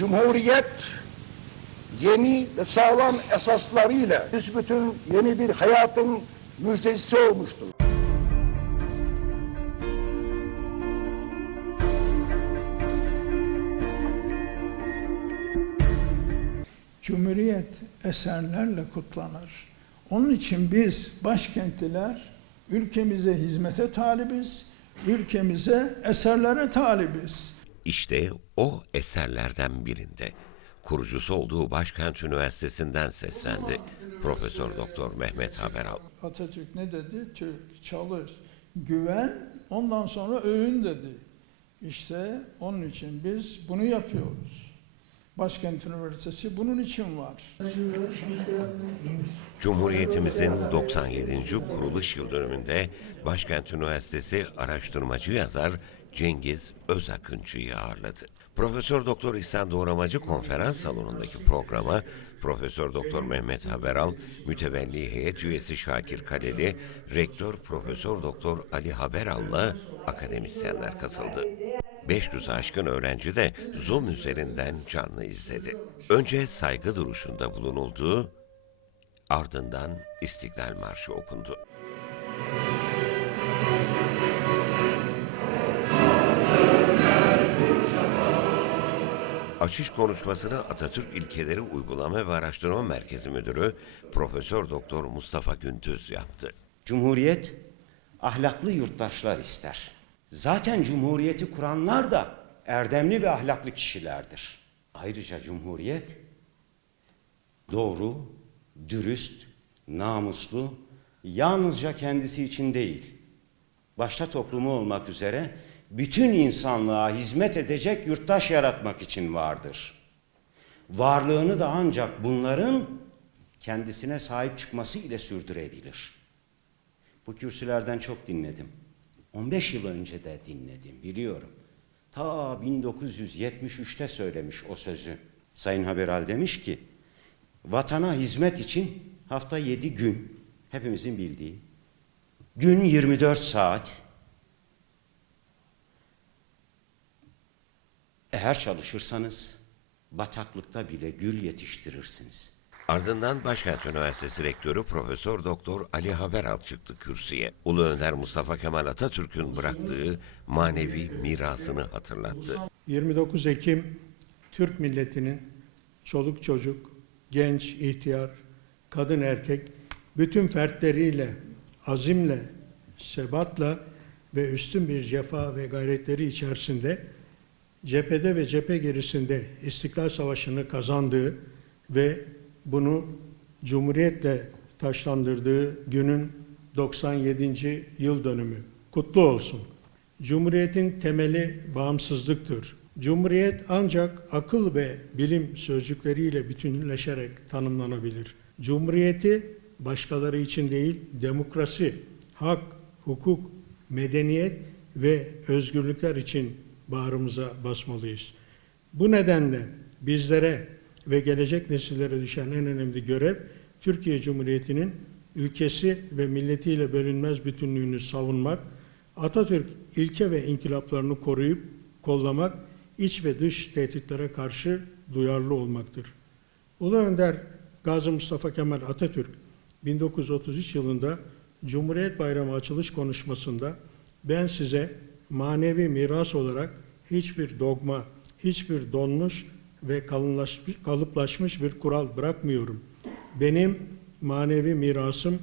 Cumhuriyet yeni ve sağlam esaslarıyla büsbütün yeni bir hayatın müjdecisi olmuştur. Cumhuriyet eserlerle kutlanır. Onun için biz başkentliler ülkemize hizmete talibiz, ülkemize eserlere talibiz. İşte o eserlerden birinde kurucusu olduğu Başkent Üniversitesi'nden seslendi. Profesör Doktor Mehmet Haberal. Atatürk ne dedi? Türk çalış, güven, ondan sonra övün dedi. İşte onun için biz bunu yapıyoruz. Başkent Üniversitesi bunun için var. Cumhuriyetimizin 97. kuruluş yıl dönümünde Başkent Üniversitesi araştırmacı yazar Cengiz Özakıncı'yı ağırladı. Profesör Doktor İhsan Doğramacı konferans salonundaki programa Profesör Doktor Mehmet Haberal, mütevelli heyet üyesi Şakir Kaleli, rektör Profesör Doktor Ali Haberal'la akademisyenler katıldı. 500 aşkın öğrenci de Zoom üzerinden canlı izledi. Önce saygı duruşunda bulunuldu, ardından İstiklal Marşı okundu. Açış konuşmasını Atatürk İlkeleri Uygulama ve Araştırma Merkezi Müdürü Profesör Doktor Mustafa Gündüz yaptı. Cumhuriyet ahlaklı yurttaşlar ister. Zaten cumhuriyeti kuranlar da erdemli ve ahlaklı kişilerdir. Ayrıca cumhuriyet doğru, dürüst, namuslu, yalnızca kendisi için değil, başta toplumu olmak üzere bütün insanlığa hizmet edecek yurttaş yaratmak için vardır. Varlığını da ancak bunların kendisine sahip çıkması ile sürdürebilir. Bu kürsülerden çok dinledim. 15 yıl önce de dinledim biliyorum. Ta 1973'te söylemiş o sözü. Sayın Haberal demiş ki, vatana hizmet için hafta 7 gün, hepimizin bildiği, gün 24 saat, eğer çalışırsanız bataklıkta bile gül yetiştirirsiniz.'' Ardından Başkent Üniversitesi Rektörü Profesör Doktor Ali Haberal çıktı kürsüye. Ulu Önder Mustafa Kemal Atatürk'ün bıraktığı manevi mirasını hatırlattı. 29 Ekim Türk milletinin çoluk çocuk, genç, ihtiyar, kadın erkek bütün fertleriyle, azimle, sebatla ve üstün bir cefa ve gayretleri içerisinde cephede ve cephe gerisinde İstiklal Savaşı'nı kazandığı ve bunu Cumhuriyet'le taşlandırdığı günün 97. yıl dönümü. Kutlu olsun. Cumhuriyetin temeli bağımsızlıktır. Cumhuriyet ancak akıl ve bilim sözcükleriyle bütünleşerek tanımlanabilir. Cumhuriyeti başkaları için değil, demokrasi, hak, hukuk, medeniyet ve özgürlükler için bağrımıza basmalıyız. Bu nedenle bizlere ve gelecek nesillere düşen en önemli görev Türkiye Cumhuriyeti'nin ülkesi ve milletiyle bölünmez bütünlüğünü savunmak, Atatürk ilke ve inkılaplarını koruyup kollamak, iç ve dış tehditlere karşı duyarlı olmaktır. Ulu Önder Gazi Mustafa Kemal Atatürk 1933 yılında Cumhuriyet Bayramı açılış konuşmasında ben size manevi miras olarak hiçbir dogma, hiçbir donmuş ve kalıplaşmış bir kural bırakmıyorum. Benim manevi mirasım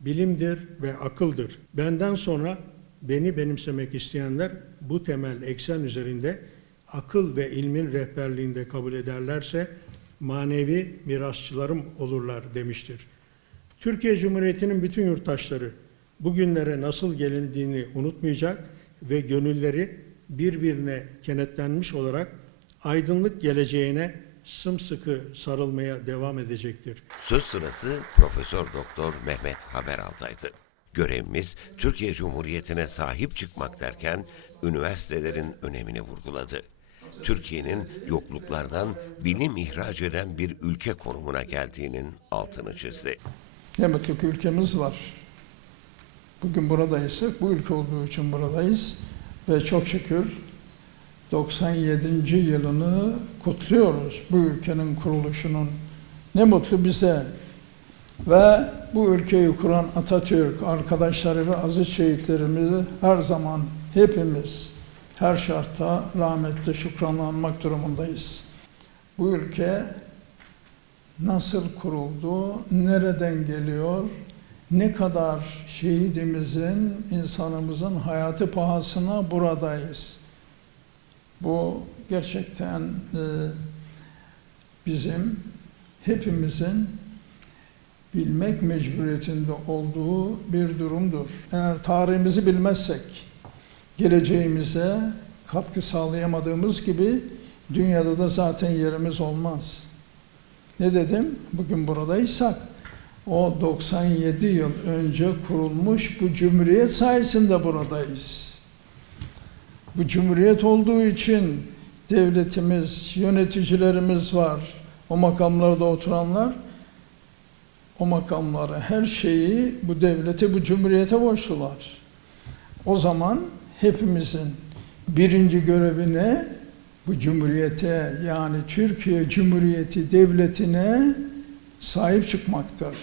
bilimdir ve akıldır. Benden sonra beni benimsemek isteyenler bu temel eksen üzerinde akıl ve ilmin rehberliğinde kabul ederlerse manevi mirasçılarım olurlar demiştir. Türkiye Cumhuriyeti'nin bütün yurttaşları bugünlere nasıl gelindiğini unutmayacak ve gönülleri birbirine kenetlenmiş olarak aydınlık geleceğine sımsıkı sarılmaya devam edecektir. Söz sırası Profesör Doktor Mehmet Haberal'daydı. Görevimiz Türkiye Cumhuriyeti'ne sahip çıkmak derken üniversitelerin önemini vurguladı. Türkiye'nin yokluklardan bilim ihraç eden bir ülke konumuna geldiğinin altını çizdi. Ne mutlu ki ülkemiz var. Bugün buradaysak bu ülke olduğu için buradayız ve çok şükür 97. yılını kutluyoruz bu ülkenin kuruluşunun. Ne mutlu bize. Ve bu ülkeyi kuran Atatürk, arkadaşları ve aziz şehitlerimizi her zaman hepimiz her şartta rahmetle şükranlanmak durumundayız. Bu ülke nasıl kuruldu, nereden geliyor, ne kadar şehidimizin, insanımızın hayatı pahasına buradayız. Bu gerçekten e, bizim hepimizin bilmek mecburiyetinde olduğu bir durumdur. Eğer tarihimizi bilmezsek, geleceğimize katkı sağlayamadığımız gibi dünyada da zaten yerimiz olmaz. Ne dedim? Bugün buradaysak o 97 yıl önce kurulmuş bu cumhuriyet sayesinde buradayız. Bu cumhuriyet olduğu için devletimiz, yöneticilerimiz var. O makamlarda oturanlar o makamları, her şeyi bu devlete, bu cumhuriyete borçlular. O zaman hepimizin birinci görevi ne? Bu cumhuriyete yani Türkiye Cumhuriyeti Devleti'ne sahip çıkmaktır.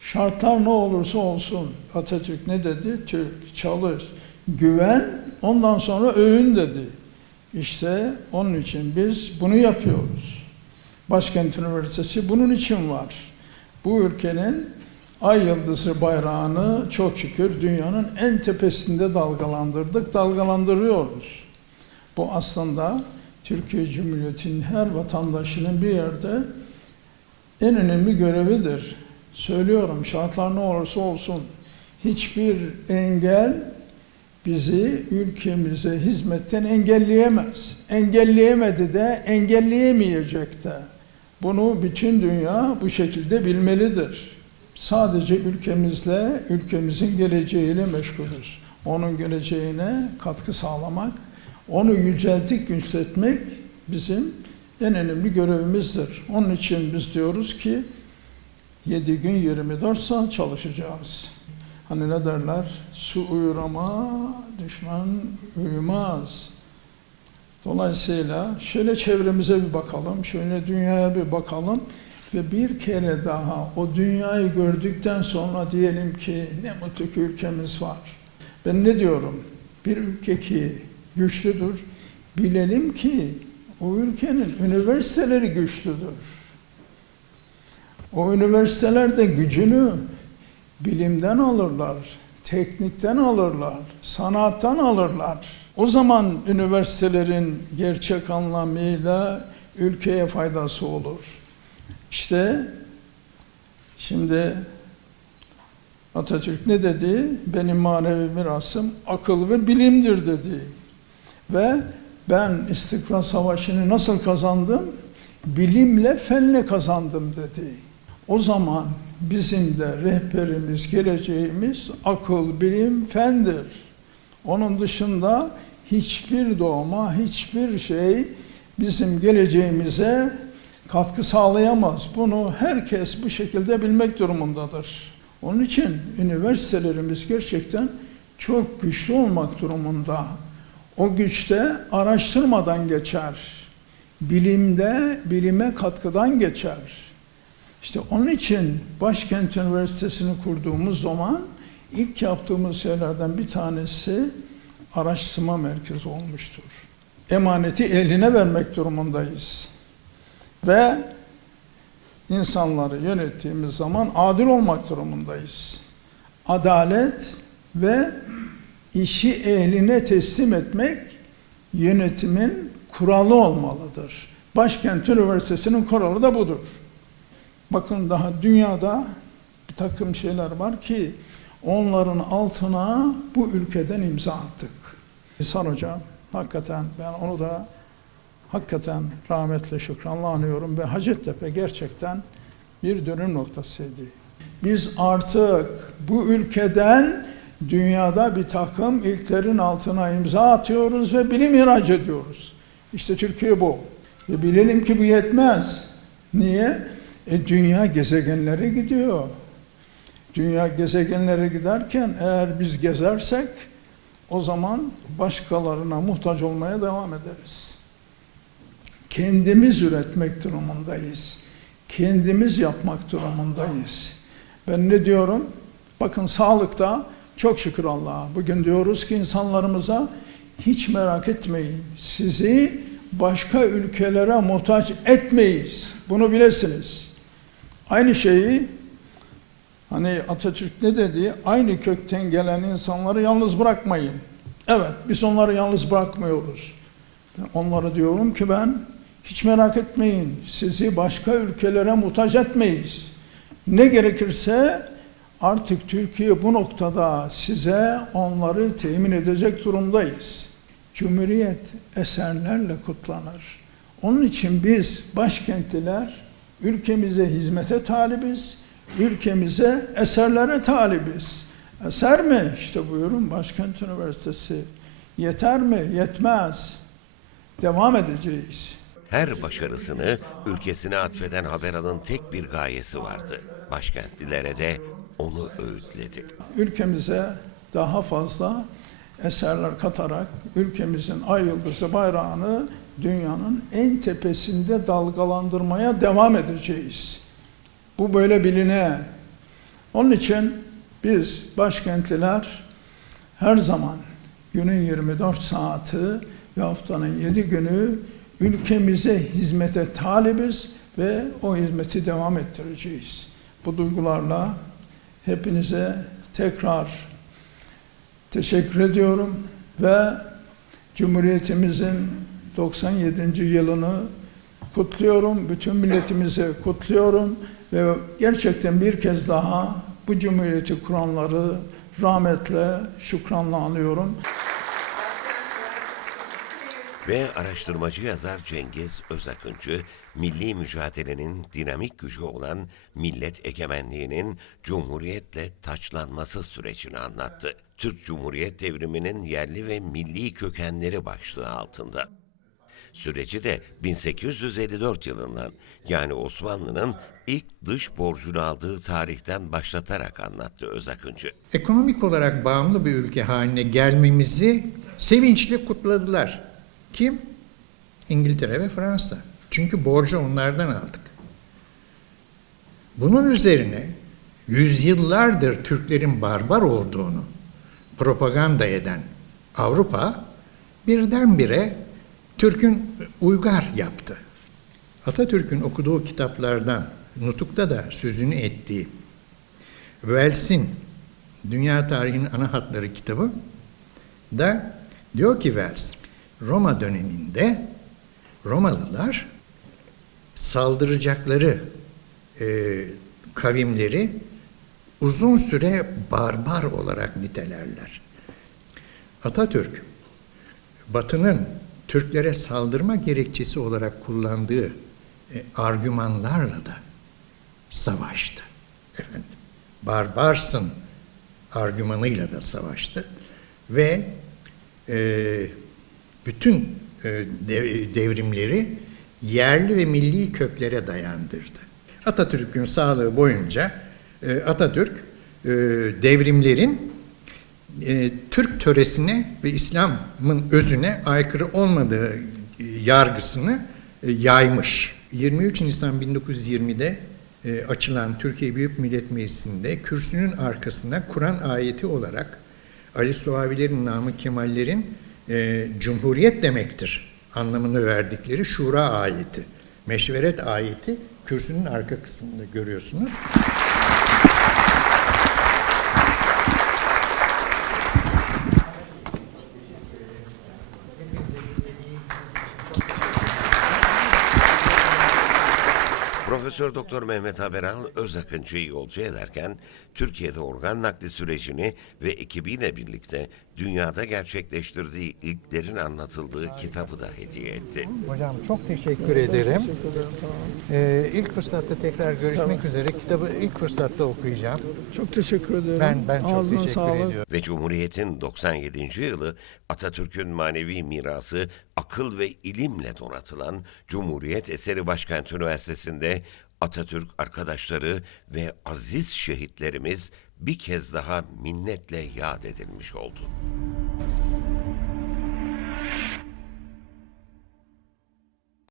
Şartlar ne olursa olsun Atatürk ne dedi? Türk, çalış, güven, ondan sonra övün dedi. İşte onun için biz bunu yapıyoruz. Başkent Üniversitesi bunun için var. Bu ülkenin ay yıldızı bayrağını çok şükür dünyanın en tepesinde dalgalandırdık, dalgalandırıyoruz. Bu aslında Türkiye Cumhuriyeti'nin her vatandaşının bir yerde en önemli görevidir. Söylüyorum şartlar ne olursa olsun hiçbir engel bizi ülkemize hizmetten engelleyemez. Engelleyemedi de engelleyemeyecek de. Bunu bütün dünya bu şekilde bilmelidir. Sadece ülkemizle, ülkemizin geleceğiyle meşgulüz. Onun geleceğine katkı sağlamak, onu yüceltip yükseltmek bizim en önemli görevimizdir. Onun için biz diyoruz ki 7 gün 24 saat çalışacağız. Hani ne derler? Su uyur ama düşman uyumaz. Dolayısıyla şöyle çevremize bir bakalım, şöyle dünyaya bir bakalım ve bir kere daha o dünyayı gördükten sonra diyelim ki ne mutlu ki ülkemiz var. Ben ne diyorum? Bir ülke ki güçlüdür, bilelim ki o ülkenin üniversiteleri güçlüdür. O üniversiteler de gücünü bilimden alırlar, teknikten alırlar, sanattan alırlar. O zaman üniversitelerin gerçek anlamıyla ülkeye faydası olur. İşte şimdi Atatürk ne dedi? Benim manevi mirasım akıl ve bilimdir dedi. Ve ben İstiklal Savaşı'nı nasıl kazandım? Bilimle, fenle kazandım dedi. O zaman bizim de rehberimiz, geleceğimiz akıl, bilim, fendir. Onun dışında hiçbir doğma, hiçbir şey bizim geleceğimize katkı sağlayamaz. Bunu herkes bu şekilde bilmek durumundadır. Onun için üniversitelerimiz gerçekten çok güçlü olmak durumunda. O güçte araştırmadan geçer. Bilimde, bilime katkıdan geçer. İşte onun için Başkent Üniversitesi'ni kurduğumuz zaman ilk yaptığımız şeylerden bir tanesi araştırma merkezi olmuştur. Emaneti eline vermek durumundayız. Ve insanları yönettiğimiz zaman adil olmak durumundayız. Adalet ve işi ehline teslim etmek yönetimin kuralı olmalıdır. Başkent Üniversitesi'nin kuralı da budur. Bakın daha dünyada bir takım şeyler var ki onların altına bu ülkeden imza attık. İhsan Hoca hakikaten ben onu da hakikaten rahmetle şükranla anıyorum ve Hacettepe gerçekten bir dönüm noktasıydı. Biz artık bu ülkeden dünyada bir takım ilklerin altına imza atıyoruz ve bilim ihraç ediyoruz. İşte Türkiye bu. Ve bilelim ki bu yetmez. Niye? E dünya gezegenlere gidiyor. Dünya gezegenlere giderken eğer biz gezersek o zaman başkalarına muhtaç olmaya devam ederiz. Kendimiz üretmek durumundayız. Kendimiz yapmak durumundayız. Ben ne diyorum? Bakın sağlıkta çok şükür Allah'a. Bugün diyoruz ki insanlarımıza hiç merak etmeyin. Sizi başka ülkelere muhtaç etmeyiz. Bunu bilesiniz. Aynı şeyi hani Atatürk ne dedi? Aynı kökten gelen insanları yalnız bırakmayın. Evet biz onları yalnız bırakmıyoruz. Onlara diyorum ki ben hiç merak etmeyin. Sizi başka ülkelere muhtaç etmeyiz. Ne gerekirse artık Türkiye bu noktada size onları temin edecek durumdayız. Cumhuriyet eserlerle kutlanır. Onun için biz başkentliler ülkemize hizmete talibiz, ülkemize eserlere talibiz. Eser mi? İşte buyurun Başkent Üniversitesi. Yeter mi? Yetmez. Devam edeceğiz. Her başarısını ülkesine atfeden Haberal'ın tek bir gayesi vardı. Başkentlilere de onu öğütledi. ülkemize daha fazla eserler katarak ülkemizin ay yıldızı bayrağını dünyanın en tepesinde dalgalandırmaya devam edeceğiz. Bu böyle biline. Onun için biz başkentliler her zaman günün 24 saati ve haftanın 7 günü ülkemize hizmete talibiz ve o hizmeti devam ettireceğiz. Bu duygularla hepinize tekrar teşekkür ediyorum ve Cumhuriyetimizin 97. yılını kutluyorum. Bütün milletimizi kutluyorum ve gerçekten bir kez daha bu cumhuriyeti kuranları rahmetle, şükranla anıyorum. Ve araştırmacı yazar Cengiz Özakıncı, milli mücadelenin dinamik gücü olan millet egemenliğinin cumhuriyetle taçlanması sürecini anlattı. Türk Cumhuriyet devriminin yerli ve milli kökenleri başlığı altında. Süreci de 1854 yılından yani Osmanlı'nın ilk dış borcunu aldığı tarihten başlatarak anlattı Özakıncı. ekonomik olarak bağımlı bir ülke haline gelmemizi sevinçle kutladılar. Kim? İngiltere ve Fransa. Çünkü borcu onlardan aldık. Bunun üzerine yüzyıllardır Türklerin barbar olduğunu propaganda eden Avrupa birdenbire Türk'ün uygar yaptı. Atatürk'ün okuduğu kitaplardan, Nutuk'ta da sözünü ettiği Wells'in Dünya Tarihinin Ana Hatları kitabı da diyor ki Wells, Roma döneminde Romalılar saldıracakları e, kavimleri uzun süre barbar olarak nitelerler. Atatürk, Batı'nın Türklere saldırma gerekçesi olarak kullandığı e, argümanlarla da savaştı. Efendim, barbarsın argümanıyla da savaştı ve e, bütün e, dev- devrimleri yerli ve milli köklere dayandırdı. Atatürk'ün sağlığı boyunca e, Atatürk e, devrimlerin e, Türk töresine ve İslam'ın özüne aykırı olmadığı e, yargısını e, yaymış. 23 Nisan 1920'de e, açılan Türkiye Büyük Millet Meclisi'nde kürsünün arkasına Kur'an ayeti olarak Ali Suavilerin, Namık Kemallerin Cumhuriyet demektir anlamını verdikleri Şura ayeti, Meşveret ayeti kürsünün arka kısmında görüyorsunuz. Profesör Doktor Mehmet Haberal Özakıncı'yı yolcu ederken Türkiye'de organ nakli sürecini ve ekibiyle birlikte dünyada gerçekleştirdiği ilklerin anlatıldığı kitabı da hediye etti. Hocam çok teşekkür ederim. Ee, ilk fırsatta tekrar görüşmek üzere. Kitabı ilk fırsatta okuyacağım. Çok teşekkür ederim. Ben ben çok Ağzına teşekkür sağlık. ediyorum. Ve Cumhuriyet'in 97. yılı Atatürk'ün manevi mirası akıl ve ilimle donatılan Cumhuriyet Eseri Başkent Üniversitesi'nde Atatürk arkadaşları ve aziz şehitlerimiz bir kez daha minnetle yad edilmiş oldu.